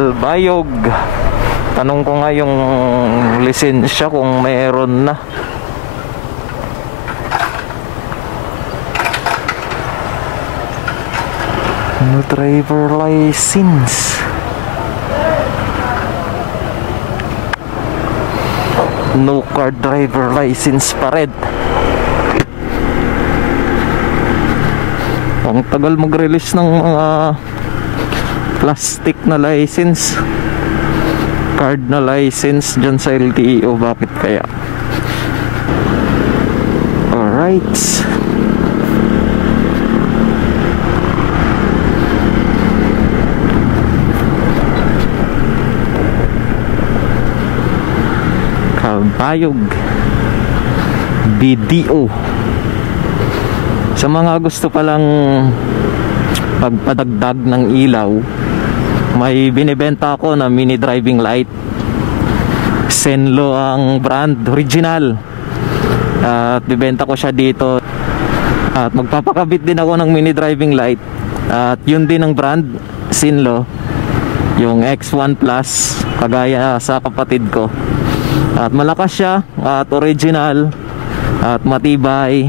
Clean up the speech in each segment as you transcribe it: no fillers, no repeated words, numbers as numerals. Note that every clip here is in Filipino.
Calbayog. Tanong ko nga yung lisensya kung meron na. No driver license. No car driver license pa rin. Ang tagal mag-release ng mga plastic na license, card na license dyan sa LTO. Bakit kaya? Alright, Calbayog BDO. Sa mga gusto palang pagpadagdag ng ilaw, may binibenta ako na mini driving light. Senlo ang brand, original. At bibenta ko siya dito. At magpapakabit din ako ng mini driving light. At yun din ang brand, Senlo, yung X1 Plus, kagaya sa kapatid ko. At malakas siya, at original, at matibay.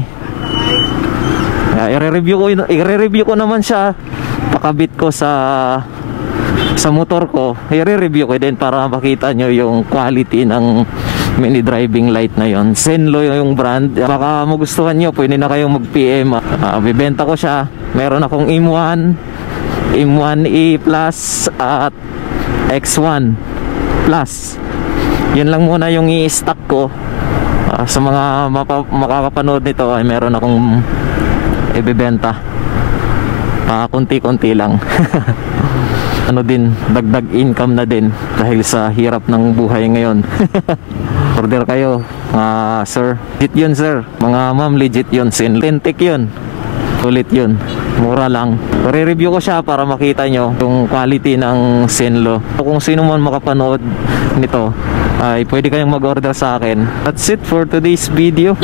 I-review ko naman siya. Pakabit ko sa motor ko. I-review ko din para makita nyo yung quality ng mini driving light na yon. Senlo yung brand. Baka magustuhan nyo, pwede na kayong mag-PM. Bibenta ko siya. Meron akong M1, M1E Plus at X1 Plus. Yun lang muna yung i-stock ko. Sa mga makakapanood nito ay meron akong ibebenta. Kunti-kunti lang. Ano din, dagdag income na din dahil sa hirap ng buhay ngayon. Order kayo, sir. Legit yun, sir. Mga ma'am, legit yun. Authentic yun. Ulit yun. Mura lang. Re-review ko siya para makita nyo yung quality ng Senlo. Kung sino man makapanood nito ay pwede kayong mag-order sa akin. That's it for today's video.